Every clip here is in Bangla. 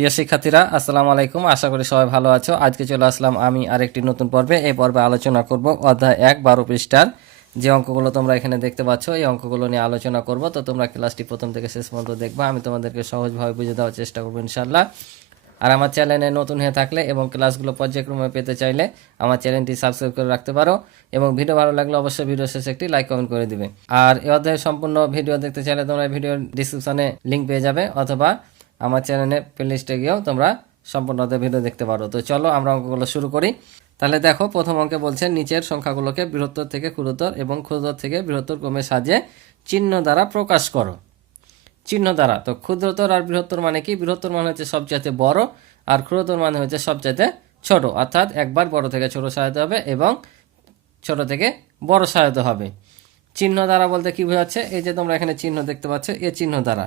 প্রিয় শিক্ষার্থীরা, আসসালামু আলাইকুম। আশা করি সবাই ভালো আছো। আজকে চলে আসলাম আমি আরেকটি নতুন পর্বে। এই পর্বে আলোচনা করব অধ্যায় ১ ১২ পৃষ্ঠার যে অঙ্কগুলো তোমরা এখানে দেখতে পাচ্ছ, এই অঙ্কগুলো নিয়ে আলোচনা করব। তো তোমরা ক্লাসটি প্রথম থেকে শেষ পর্যন্ত দেখবা, আমি তোমাদেরকে সহজভাবে বুঝে দেওয়ার চেষ্টা করবো ইনশাআল্লাহ। আর আমার চ্যানেলে নতুন হয়ে থাকলে এবং ক্লাসগুলো পর্যায়ক্রমে পেতে চাইলে আমার চ্যানেলটি সাবস্ক্রাইব করে রাখতে পারো, এবং ভিডিও ভালো লাগলে অবশ্যই ভিডিও শেষে একটি লাইক কমেন্ট করে দিবে। আর এই অধ্যায়ের সম্পূর্ণ ভিডিও দেখতে চাইলে তোমরা ভিডিওর ডিসক্রিপশনে লিঙ্ক পেয়ে যাবে, অথবা আমার চ্যানেলে প্লেলিস্টে গিয়েও তোমরা সম্পূর্ণ ভিডিও দেখতে পারো। তো চলো আমরা অঙ্কগুলো শুরু করি। তাহলে দেখো, প্রথম অঙ্কে বলছে নিচের সংখ্যাগুলোকে বৃহত্তর থেকে ক্ষুদ্রতর এবং ক্ষুদ্রতর থেকে বৃহত্তর ক্রমে সাজিয়ে চিহ্ন দ্বারা প্রকাশ করো। চিহ্ন দ্বারা, তো ক্ষুদ্রতর আর বৃহত্তর মানে কি? বৃহত্তর মানে হচ্ছে সবচাইতে বড়, আর ক্ষুদ্রতর মানে হচ্ছে সবচাইতে ছোট। অর্থাৎ একবার বড় থেকে ছোট সাজাতে হবে এবং ছোট থেকে বড় সাজাতে হবে। চিহ্ন দ্বারা বলতে কি বোঝাচ্ছে? এই যে তোমরা এখানে চিহ্ন দেখতে পাচ্ছ, এই চিহ্ন দ্বারা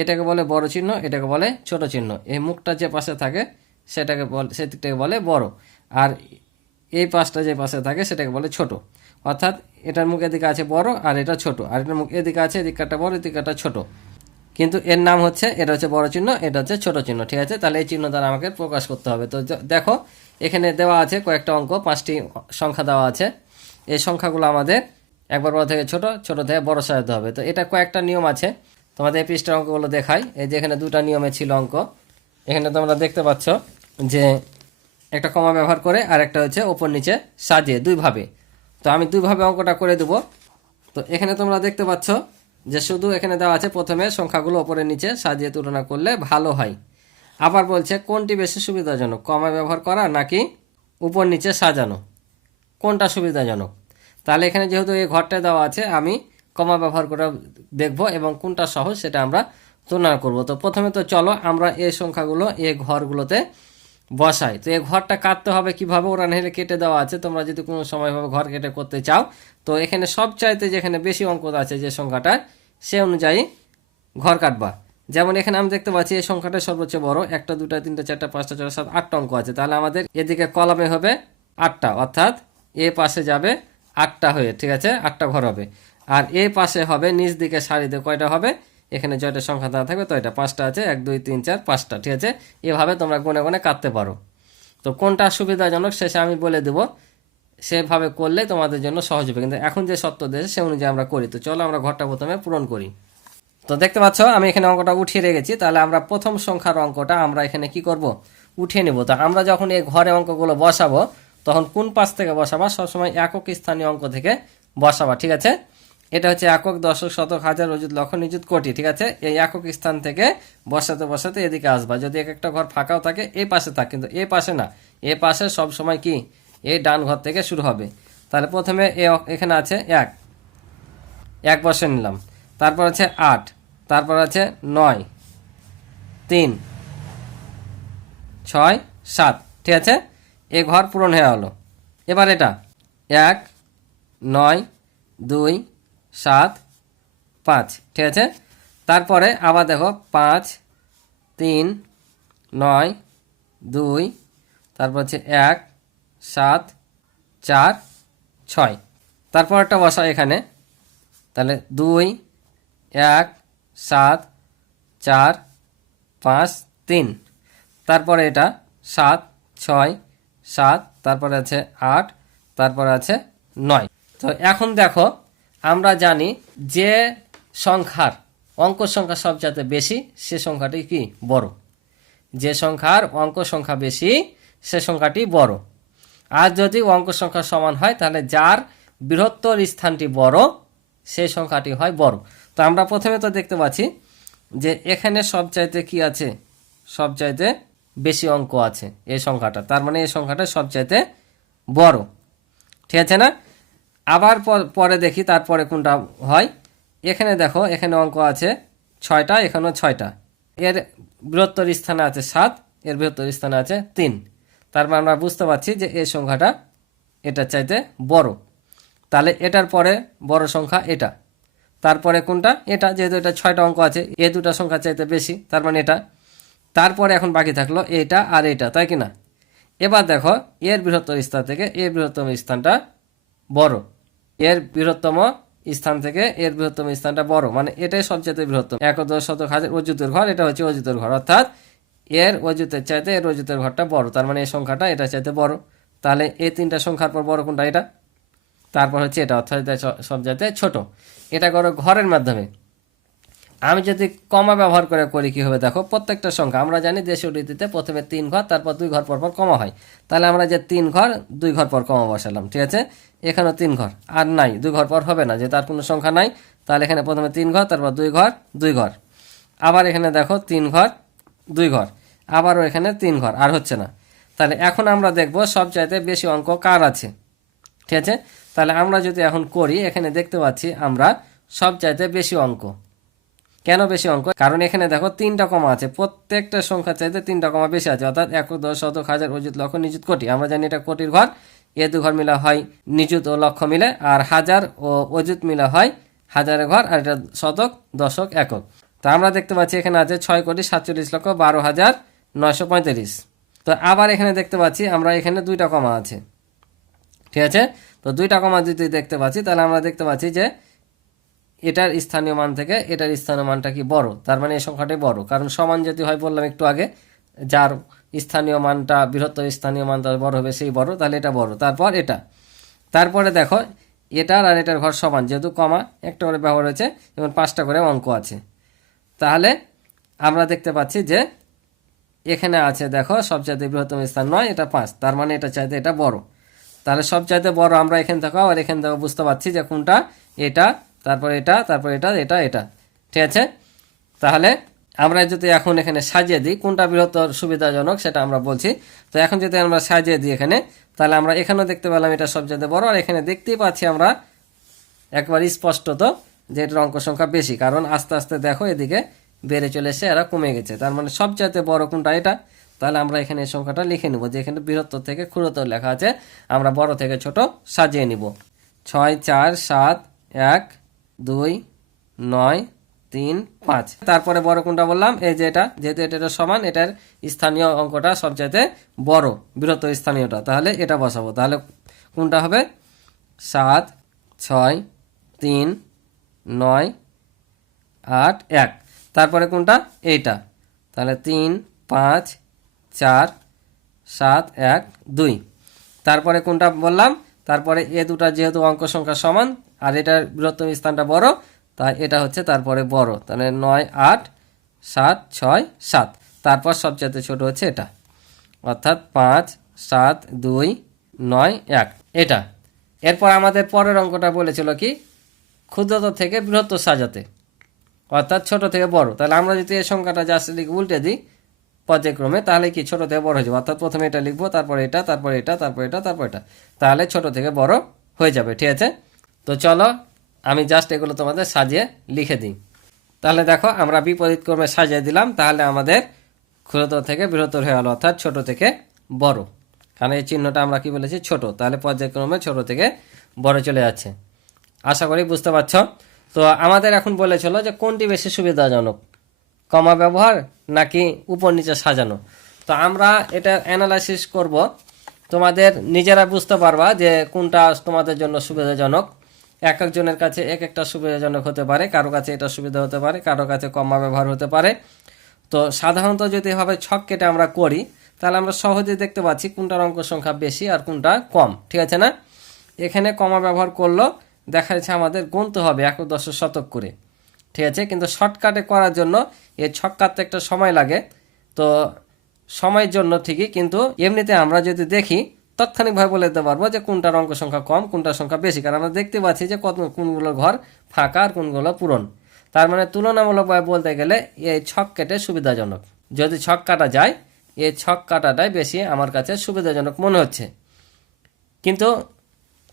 এটাকে বলে বড় চিহ্ন, এটাকে বলে ছোট চিহ্ন। এই মুখটা যে পাশে থাকে সেটাকে বলে বড়, আর এই পাশটা যে পাশে থাকে সেটাকে বলে ছোট। অর্থাৎ এটার মুখ এদিকে আছে বড় আর এটা ছোট, আর এটার মুখ এদিকে আছে, এদিকটা বড় এদিকটা ছোট, কিন্তু এর নাম হচ্ছে, এটা হচ্ছে বড় চিহ্ন, এটা হচ্ছে ছোট চিহ্ন। ঠিক আছে, তাহলে এই চিহ্ন দ্বারা আমাকে প্রকাশ করতে হবে। তো দেখো, এখানে দেওয়া আছে কয়েকটা অঙ্ক, 5টি সংখ্যা দেওয়া আছে। এই সংখ্যাগুলো আমাদের একবার বড় থেকে ছোট, ছোট থেকে বড় সাজাতে হবে। তো এটা কয়েকটা নিয়ম আছে, তোমাদের এই পৃষ্ঠার অঙ্কগুলো দেখাই। এই যে এখানে 2টা নিয়মে ছিল অঙ্ক। এখানে তোমরা দেখতে পাচ্ছ যে একটা কমা ব্যবহার করে আর একটা হচ্ছে ওপর নিচে সাজিয়ে দুইভাবে। তো আমি দুইভাবে অঙ্কটা করে দেবো। তো এখানে তোমরা দেখতে পাচ্ছ যে শুধু এখানে দেওয়া আছে প্রথমে সংখ্যাগুলো ওপরে নিচে সাজিয়ে তুলনা করলে ভালো হয়। আবার বলছে কোনটি বেশি সুবিধাজনক, কমা ব্যবহার করা নাকি উপর নিচে সাজানো, কোনটা সুবিধাজনক? তাহলে এখানে যেহেতু এই ঘরটায় দেওয়া আছে, আমি কমা ব্যবহার করে দেখব এবং কোনটা সহজ সেটা আমরা তুলনা করব। তো প্রথমে তো চলো আমরা এই সংখ্যাগুলো এই ঘরগুলোতে বসাই। তো এই ঘরটা কাটতে হবে কিভাবে? ওরা নাহলে কেটে দেওয়া আছে, তোমরা যদি কোনো সময়ভাবে ঘর কেটে করতে চাও, তো এখানে সবচাইতে যেখানে বেশি অঙ্ক আছে যে সংখ্যাটা, সে অনুযায়ী ঘর কাটবা। যেমন এখানে আমি দেখতে পাচ্ছি এই সংখ্যাটা সর্বোচ্চ বড়, 1 2 3 4 5 6 7 8টা অঙ্ক আছে। তাহলে আমাদের এদিকে কলামে হবে 8টা, অর্থাৎ এ পাশে যাবে 8টা হয়ে, ঠিক আছে, 8টা ঘর হবে। আর এ পাশে হবে নিচ দিকে সারিতে কয়টা হবে? এখানে জয়টা সংখ্যা দেওয়া থাকবে, তো এটা 5টা আছে, 1 2 3 4 5টা, ঠিক আছে। এভাবে তোমরা গুনে গুনে কাটতে পারো। তো কোনটা সুবিধাজনক শেষে আমি বলে দেব, সেভাবে করলে তোমাদের জন্য সহজ হবে। কিন্তু এখন যে সত্য দেশ সে অনুযায়ী আমরা করি। তো চলো আমরা ঘরটা প্রথমে পূরণ করি। তো দেখতে পাচ্ছ আমি এখানে অঙ্কটা উঠিয়ে রেখেছি। তাহলে আমরা প্রথম সংখ্যার অঙ্কটা আমরা এখানে কি করব? উঠিয়ে নেব। তো আমরা যখন এই ঘরে অঙ্কগুলো বসাবো, তখন কোন পাশ থেকে বসাবা? সবসময় একক স্থানীয় অঙ্ক থেকে বসাবা, ঠিক আছে। এটা হচ্ছে একক, দশক, শতক, হাজার, অযুত, লক্ষ, নিযুত, কোটি, ঠিক আছে। এই একক স্থান থেকে বসাতে বসাতে এদিকে আসবা। যদি এক একটা ঘর ফাঁকাও থাকে এই পাশে থাক, কিন্তু এই পাশে না, এই পাশে সবসময় কি এই ডান ঘর থেকে শুরু হবে। তাহলে প্রথমে এখানে আছে 1, 1 বসে নিলাম। তারপর আছে 8, তারপর আছে 9, 3, 6, 7, ঠিক আছে। এ ঘর পূরণ হয়ে হলো। এবার এটা 1, 9, 2, 7, 5, ঠিক আছে। তারপরে আবার দেখো 5, 3, 9, 2, তারপর হচ্ছে 1, 7, 4, 6। তারপর একটা বসা এখানে, তাহলে 2, 1, 7, 4, 5, 3। তারপরে এটা 7, 6, 7, তারপরে আছে 8, তারপরে আছে 9। তো এখন দেখো, আমরা জানি যে সংখ্যার অঙ্ক সংখ্যা সবচেয়ে বেশি সে সংখ্যাটি কি বড়। যে সংখ্যার অঙ্ক সংখ্যা বেশি সে সংখ্যাটি বড়। আর যদি অঙ্ক সংখ্যা সমান হয়, তাহলে যার বৃহত্তর স্থানটি বড় সেই সংখ্যাটি হয় বড়। তো আমরা প্রথমে তো দেখতে পাচ্ছি যে এখানে সবচাইতে কি আছে? সবচাইতে বেশি অঙ্ক আছে এই সংখ্যাটা, তার মানে এই সংখ্যাটা সবচাইতে বড়, ঠিক আছে না? আবার পরে দেখি তারপরে কোনটা হয়। এখানে দেখো, এখানে অঙ্ক আছে 6টা, এখানেও 6টা। এর বৃহত্তর স্থানে আছে 7, এর বৃহত্তর স্থানে আছে 3। তারপর আমরা বুঝতে পারছি যে এই সংখ্যাটা এটার চাইতে বড়। তাহলে এটার পরে বড় সংখ্যা এটা, তারপরে কোনটা? এটা, যেহেতু এটা 6টা অঙ্ক আছে, এই দুটা সংখ্যা চাইতে বেশি, তার মানে এটা। তারপরে এখন বাকি থাকলো এটা আর এটা, তাই কি না? এবার দেখো, এর বৃহত্তর স্থান থেকে এর বৃহত্তম স্থানটা বড়, এর বৃহত্তম স্থান থেকে এর বৃহত্তম স্থানটা বড়, মানে এটাই সবচেয়ে বৃহত্তম। 1 10 শতক হাজার অযুতের ঘর, এটা হচ্ছে অযুতের ঘর, অর্থাৎ এর অযুতের চাইতে এর অযুতের ঘরটা বড়, তার মানে এই সংখ্যাটা এটা চাইতে বড়। তাহলে এই তিনটা সংখ্যার পর বড় কোনটা? এটা। তারপর হচ্ছে এটা, অর্থাৎ এটা সব চাইতে ছোট। এটা করো ঘরের মাধ্যমে। আমি যদি কমা ব্যবহার করে করি কি হবে দেখো, প্রত্যেকটা সংখ্যা আমরা জানি দেশীয় রীতিতে প্রথমে 3 ঘর তারপর 2 ঘর পর পর কমা হয়। তাহলে আমরা যে 3 ঘর 2 ঘর পর কমা বসালাম, ঠিক আছে। এখানেও 3 ঘর, আর নাই 2 ঘর পর হবে না, যে তার কোনো সংখ্যা নাই। তাহলে এখানে প্রথমে 3 ঘর তারপর 2 ঘর 2 ঘর, আবার এখানে দেখো 3 ঘর 2 ঘর, আবারও এখানে 3 ঘর, আর হচ্ছে না। তাহলে এখন আমরা দেখব সবচাইতে বেশি অঙ্ক কার আছে, ঠিক আছে। তাহলে আমরা যদি এখন করি, এখানে দেখতে পাচ্ছি আমরা সবচাইতে বেশি অঙ্ক। কেন বেশি অঙ্ক? কারণ এখানে দেখো 3টা কমা আছে, প্রত্যেকটা সংখ্যা চাইতে 3টা কমা বেশি আছে, অর্থাৎ 1, 10, শতক, হাজার, অযুত, লক্ষ, নিযুত, কোটি। আমরা জানি এটা কোটির ঘর, এ 2 ঘর মিলা হয় নিযুত ও লক্ষ মিলে, আর হাজার ও অযুত মিলা হয় হাজারের ঘর, আর এটা শতক, দশক, একক। তো আমরা দেখতে পাচ্ছি এখানে আছে 6,47,12,945। তো আবার এখানে দেখতে পাচ্ছি আমরা এখানে 2টা কমা আছে, ঠিক আছে। তো 2টা কমা যদি দেখতে পাচ্ছি, তাহলে আমরা দেখতে পাচ্ছি যে এটার স্থানীয় মান থেকে এটার স্থানীয় মানটা কি বড়, তার মানে এই সংখ্যাটাই বড়। কারণ সমান যদি হয়, বললাম একটু আগে, যার স্থানীয় মানটা বৃহত্তর স্থানীয় মানটা বড় হবে সেই বড়, তাহলে এটা বড়। তারপর এটা, তারপরে দেখো এটার আর এটার ঘর সমান, যেহেতু কমা একটা করে ব্যবহার হয়েছে এবং 5টা করে অঙ্ক আছে। তাহলে আমরা দেখতে পাচ্ছি যে এখানে আছে দেখো সবচাইতে বৃহত্তম স্থান 9, এটা 5, তার মানে এটা চাইতে এটা বড়। তাহলে সবচাইতে বড় আমরা এখান থেকে আর এখান থেকে বুঝতে পারছি যে কোনটা, এটা, তারপর এটা, তারপর এটা, এটা, এটা, ঠিক আছে। তাহলে আমরা যদি এখন এখানে সাজিয়ে দিই কোনটা বৃহত্তর সুবিধাজনক সেটা আমরা বলছি। তো এখন যদি আমরা সাজিয়ে দিই এখানে, তাহলে আমরা এখানেও দেখতে পেলাম এটা সবচাইতে বড়, আর এখানে দেখতেই পাচ্ছি আমরা একবার স্পষ্টত যে এটার অঙ্ক সংখ্যা বেশি, কারণ আস্তে আস্তে দেখো এদিকে বেড়ে চলে এসে এরা কমে গেছে, তার মানে সবচাইতে বড় কোনটা? এটা। তাহলে আমরা এখানে এই সংখ্যাটা লিখে নিব, যে এখানে বৃহত্তর থেকে ক্ষুদ্রতর লেখা আছে, আমরা বড় থেকে ছোট সাজিয়ে নিব। 6, 4, 7, 1, 2, 9, 3, 5। তারপরে বড় কোনটা বললাম? এই যে এটা, যেহেতু এটা সমান, এটার স্থানীয় অঙ্কটা সবচাইতে বড়, বৃহত্তর স্থানীয়টা, তাহলে এটা বসাবো। তাহলে কোনটা হবে? 7, 6, 3, 9, 8, 1। তারপরে কোনটা? এইটা। তাহলে 3, 5, 4, 7, 1, 2। তারপরে কোনটা বললাম? তারপরে এ দুটা যেহেতু অঙ্ক সংখ্যা সমান আর এটার বৃহত্তম স্থানটা বড়, তাই এটা হচ্ছে তারপরে বড়। তাহলে 9, 8, 7, 6, 7। তারপর সবচেয়ে ছোট হচ্ছে এটা, অর্থাৎ 5, 7, 2, 9, 1, এটা। এরপর আমাদের পরের অঙ্কটা বলেছিল কি, ক্ষুদ্রতর থেকে বৃহত্তর সাজাতে, অর্থাৎ ছোট থেকে বড়। তাহলে আমরা যদি এই সংখ্যাটা জাস্ট লিখে উল্টে দিই পর্যায়ক্রমে, তাহলে কি ছোট থেকে বড় হয়ে যাবে, অর্থাৎ প্রথমে এটা লিখবো, তারপর এটা, তারপর এটা, তারপর এটা, তারপর এটা, তাহলে ছোট থেকে বড় হয়ে যাবে, ঠিক আছে। তো চলো আমি জাস্ট এগুলো তোমাদের সাজিয়ে লিখে দিই। তাহলে দেখো আমরা বিপরীত ক্রমে সাজিয়ে দিলাম, তাহলে আমাদের ক্ষুদ্রতর থেকে বৃহত্তর হয়ে গেল, অর্থাৎ ছোট থেকে বড়। কারণ এই চিহ্নটা আমরা কি বলেছি? ছোট। তাহলে পর্যায়ক্রমে ছোট থেকে বড় চলে যাচ্ছে। আশা করি বুঝতে পারছ। তো আমাদের এখন বলেছিল যে কোনটি বেশি সুবিধাজনক, কমা ব্যবহার নাকি উপর নিচে সাজানো। তো আমরা এটা অ্যানালাইসিস করব, তোমাদের নিজেরা বুঝতে পারবা যে কোনটা তোমাদের জন্য সুবিধাজনক। এক একজনের কাছে এক একটা সুবিধাজনক হতে পারে, কারো কাছে এটা সুবিধা হতে পারে, কারো কাছে কমা ব্যবহার হতে পারে। তো সাধারণত যদি এভাবে ছক কেটে আমরা করি, তাহলে আমরা সহজেই দেখতে পাচ্ছি কোনটার অঙ্ক সংখ্যা বেশি আর কোনটা কম, ঠিক আছে না। এখানে কমা ব্যবহার করলো দেখা যাচ্ছে আমাদের গুনতে হবে 1, 10 শতক করে, ঠিক আছে। কিন্তু শর্টকাটে করার জন্য এই ছক কাটতে একটা সময় লাগে, তো সময়ের জন্য ঠিকই, কিন্তু এমনিতে আমরা যদি দেখি তাৎক্ষণিকভাবে বলে দিতে পারবো যে কোনটার অঙ্ক সংখ্যা কম, কোনটার সংখ্যা বেশি, কারণ আমরা দেখতে পাচ্ছি যে কোনগুলোর ঘর ফাঁকা আর কোনগুলো পূরণ। তার মানে তুলনামূলকভাবে বলতে গেলে এই ছক কেটে সুবিধাজনক। যদি ছক কাটা যায়, এই ছক কাটাটাই বেশি আমার কাছে সুবিধাজনক মনে হচ্ছে। কিন্তু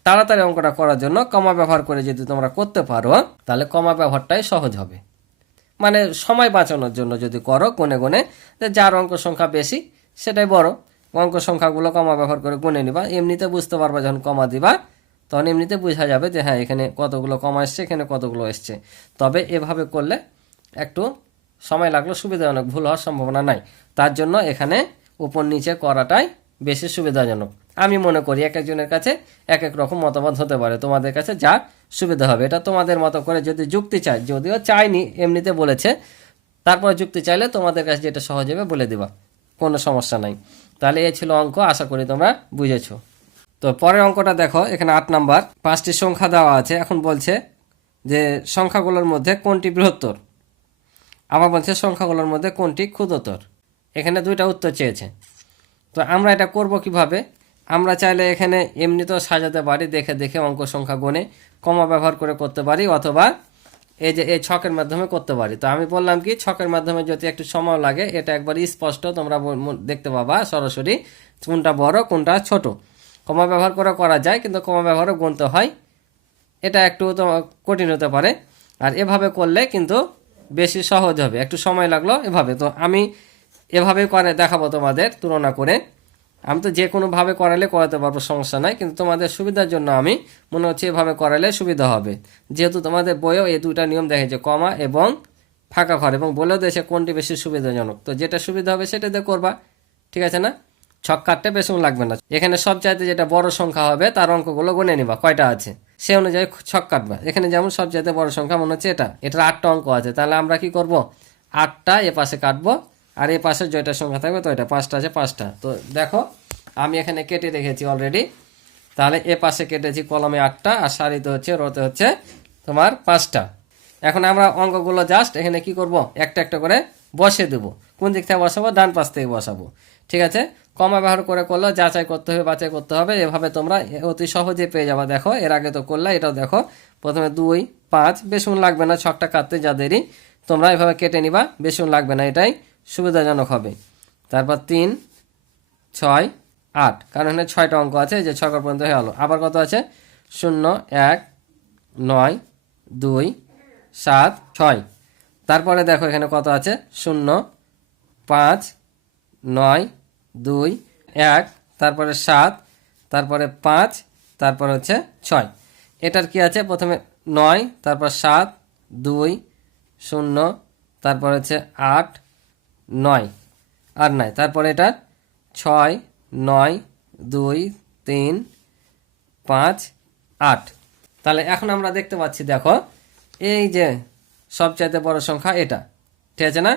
তাড়াতাড়ি অঙ্কটা করার জন্য কমা ব্যবহার করে যদি তোমরা করতে পারো, তাহলে কমা ব্যবহারটাই সহজ হবে। মানে সময় বাঁচানোর জন্য যদি করো গুনে গুনে, যার অঙ্ক সংখ্যা বেশি সেটাই বড়, অঙ্ক সংখ্যাগুলো কমা ব্যবহার করে গুনে নিবা, এমনিতে বুঝতে পারবা। যখন কমা দিবা তখন এমনিতে বোঝা যাবে যে হ্যাঁ এখানে কতগুলো কমা এসছে, এখানে কতগুলো এসছে। তবে এভাবে করলে একটু সময় লাগলো, সুবিধাজনক, ভুল হওয়ার সম্ভাবনা নাই। তার জন্য এখানে উপর নিচে করাটাই বেশি সুবিধাজনক। আমি মনে করি এক একজনের কাছে এক এক রকম মতামত হতে পারে, তোমাদের কাছে যা সুবিধা হবে। এটা তোমাদের মতো করে যদি যুক্তি চাই, যদিও চাইনি এমনিতে বলেছে, তারপর যুক্তি চাইলে তোমাদের কাছে যেটা সহজ হবে বলে দিবা। কোনো সমস্যা নাই। তাহলে এই ছিল অঙ্ক, আশা করি তোমরা বুঝেছো। তো পরের অঙ্কটা দেখো, এখানে 8 নাম্বার 5টি সংখ্যা দেওয়া আছে। এখন বলছে যে সংখ্যাগুলোর মধ্যে কোনটি বৃহত্তর, আবার বলছে সংখ্যাগুলোর মধ্যে কোনটি ক্ষুদ্রতর। এখানে দুইটা উত্তর চেয়েছে। তো আমরা এটা করব কিভাবে? আমরা চাইলে এখানে এমনিতেও সাজাতে পারি, দেখে দেখে অঙ্ক সংখ্যা গুণে কমা ব্যবহার করে করতে পারি, অথবা এই যে এই ছকের মাধ্যমে করতে পারি। তো আমি বললাম কি, ছকের মাধ্যমে যদি একটু সময় লাগে, এটা একবার স্পষ্ট তোমরা দেখতে পাবা সরাসরি কোনটা বড় কোনটা ছোট। কমা ব্যবহার করে করা যায়, কিন্তু কমা ব্যবহারও গুনতে হয়, এটা একটু তো কঠিন হতে পারে। আর এভাবে করলে কিন্তু বেশি সহজ হবে, একটু সময় লাগলো এভাবে। তো আমি এভাবে করে দেখাবো তোমাদের তুলনা করে। আমি তো যে কোনোভাবে করালে করাতে পারবো, সমস্যা নাই, কিন্তু তোমাদের সুবিধার জন্য আমি মনে হচ্ছে এভাবে করালে সুবিধা হবে। যেহেতু তোমাদের বইয়েও এই দুইটা নিয়ম দেখেছে, কমা এবং ফাঁকা ঘর, এবং বলেও দিয়েছে কোনটি বেশি সুবিধাজনক। তো যেটা সুবিধা হবে সেটা দিয়ে করবা, ঠিক আছে না? ছক কাটতে বেশি লাগবে না। এখানে সবচাইতে যেটা বড় সংখ্যা হবে তার অঙ্কগুলো গুনে নিবা কয়টা আছে, সে অনুযায়ী ছক কাটবা। এখানে যেমন সবচাইতে বড় সংখ্যা মনে হচ্ছে এটার 8টা অঙ্ক আছে, তাহলে আমরা কি করব, 8টা এ পাশে কাটবো, আর এ পাশে যেটা সংখ্যা থাকবে তো এটা 5টা আছে 5টা। তো দেখো আমি এখানে কেটে রেখেছি অলরেডি। তাহলে এ পাশে কেটেছি কলমে 8টা, আর সারিতে হচ্ছে রোতে হচ্ছে তোমার 5টা। এখন আমরা অঙ্কগুলো জাস্ট এখানে কি করব, একটা একটা করে বসে দেবো। কোন দিক থেকে বসাবো, ডান পাশ থেকে বসাবো, ঠিক আছে? কমা ব্যবহার করে করলে যাচাই করতে হবে, বাছাই করতে হবে, এভাবে তোমরা অতি সহজে পেয়ে যাবা। দেখো এর আগে তো করলে, এটাও দেখো প্রথমে 2 5, বেশি লাগবে না ছকটা কাটতে, যাদেরই তোমরা এভাবে কেটে নিবা, বেশি লাগবে না, এটাই সুবিধাজনক হবে। তারপর 3 6 8, কারণ এখানে 6টা অঙ্ক আছে, যে 6 পর্যন্ত হয়ে গেলো। আবার কত আছে, 0 1 9 2 7 6। তারপরে দেখো এখানে কত আছে, 0 5 9 2 1, তারপরে 7, তারপরে 5, তারপরে হচ্ছে 6। এটার কি আছে, প্রথমে 9, তারপর 7 2 0, তারপর হচ্ছে 8 9 আর 9, তারপরে এটা 6 9 2 3 5 8। তাহলে এখন আমরা দেখতে পাচ্ছি, দেখো এই যে সবচাইতে বড় সংখ্যা এটা, ঠিক আছে না?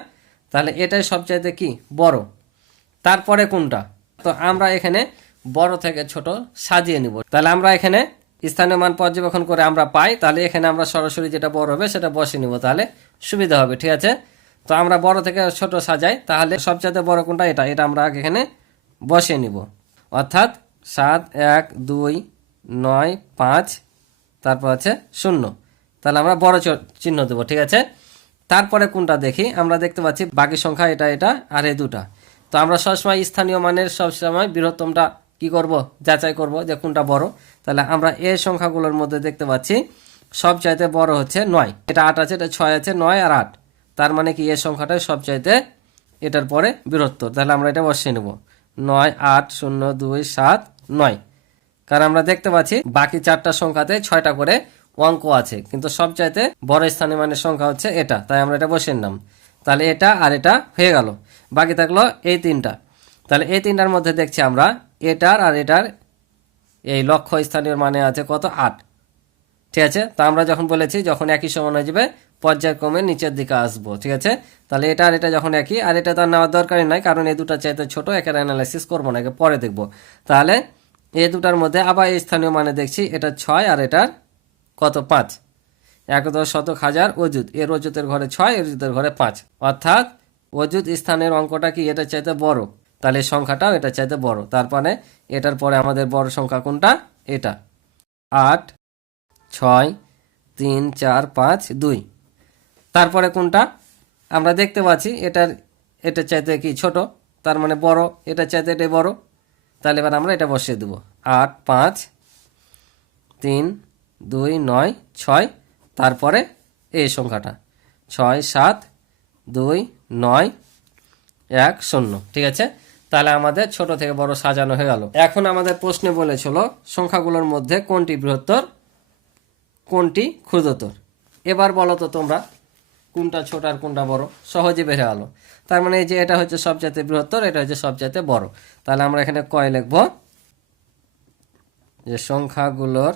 তাহলে এটাই সবচাইতে কি বড়। তারপরে কোনটা? তো আমরা এখানে বড় থেকে ছোট সাজিয়ে নিব। তাহলে আমরা এখানে স্থানীয় মান পর্যবেক্ষণ করে আমরা পাই, তাহলে এখানে আমরা সরাসরি যেটা বড় হবে সেটা বসে নিব, তাহলে সুবিধা হবে, ঠিক আছে? তো আমরা বড় থেকে ছোট সাজাই, তাহলে সবচাইতে বড় কোনটা, এটা এটা আমরা এখানে বসিয়ে নিব। অর্থাৎ 7 1 2 9 5, তারপর আছে 0, তাহলে আমরা বড় চিহ্ন দেবো, ঠিক আছে? তারপরে কোনটা দেখি, আমরা দেখতে পাচ্ছি বাকি সংখ্যা এটা এটা আর এই দুটা। তো আমরা সবসময় স্থানীয় মানের সবসময় বৃহত্তমটা কি করব, যাচাই করব যে কোনটা বড়। তাহলে আমরা এই সংখ্যাগুলোর মধ্যে দেখতে পাচ্ছি সবচাইতে বড় হচ্ছে 9, এটা 8 আছে, এটা 6 আছে, 9 আর 8, তার মানে কি এই সংখ্যাটাই সবচাইতে এটার পরে বৃহত্তর। তাহলে আমরা এটা বসিয়ে নেব, 9 8 0 2 7 9। কারণ আমরা দেখতে পাচ্ছি বাকি 4টা সংখ্যাতে 6টা করে অঙ্ক আছে, কিন্তু সবচাইতে বড় স্থানীয় মানের সংখ্যা হচ্ছে এটা, তাই আমরা এটা বসিয়ে নিলাম। তাহলে এটা আর এটা হয়ে গেল, বাকি থাকলো এই 3টা। তাহলে এই 3টার মধ্যে দেখছি আমরা এটার আর এটার এই লক্ষ্য স্থানীয় মানে আছে কত, 8, ঠিক আছে? তা আমরা যখন বলেছি যখন একই সমান হয়ে যাবে পর্যায়ক্রমে নিচের দিকে আসবো, ঠিক আছে? তাহলে এটা আর এটা যখন একই, আর এটা তার নেওয়ার দরকারই নাই, কারণ এই দুটা চাইতে ছোট, একের অ্যানালাইসিস করবো না, একে পরে দেখবো। তাহলে এই দুটার মধ্যে আবার এই স্থানীয় মানে দেখছি এটা 6 আর এটার কত, 5। 11 শতক হাজার অযুত, এর অযুতের ঘরে 6, এর অযুতের ঘরে 5, অর্থাৎ অযুত স্থানের অঙ্কটা কি এটা চাইতে বড়, তাহলে সংখ্যাটাও এটা চাইতে বড়। তারপরে এটার পরে আমাদের বড় সংখ্যা কোনটা, এটা 8 6 3 4 5 2। তারপরে কোনটা, আমরা দেখতে পাচ্ছি এটা চাইতে কি ছোট, তার মানে বড়, এটা চাইতে এটাই বড়। তাহলে এবার আমরা এটা বসিয়ে দেবো, 8 5 3 2 9 6, তারপরে এই সংখ্যাটা 6 7 2 9 1 0, ঠিক আছে? তাহলে আমাদের ছোট থেকে বড় সাজানো হয়ে গেল। এখন আমাদের প্রশ্নে বলেছিল সংখ্যাগুলোর মধ্যে কোনটি বৃহত্তর কোনটি ক্ষুদ্রতর। এবার বলো তো তোমরা কোনটা ছোট আর কোনটা বড়, সহজে বের হয়ে গেল। তার মানে এই যে এটা হচ্ছে সবচাইতে বৃহত্তর, এটা হচ্ছে সবচাইতে বড়। তাহলে আমরা এখানে কয় লিখব, যে সংখ্যাগুলোর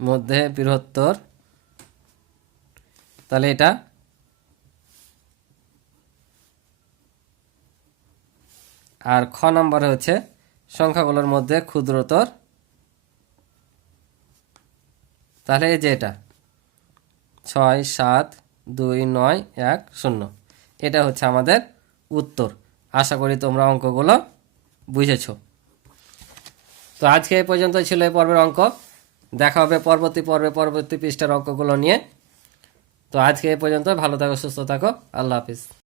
মধ্যে বৃহত্তর, তাহলে এটা আর খ নম্বরে হচ্ছে সংখ্যাগুলোর মধ্যে ক্ষুদ্রতর। তাহলে এই যে এটা 67291 এটা হচ্ছে আমাদের উত্তর। আশা করি তোমরা অঙ্কগুলো বুঝেছো। তো আজকে এই পর্যন্ত ছিল এই পর্বের অঙ্ক। দেখা হবে পরবর্তী পর্বে পরবর্তী পৃষ্ঠার অঙ্কগুলো নিয়ে। তো আজকে এই পর্যন্ত, ভালো থাকো, সুস্থ থাকো, আল্লাহ হাফিজ।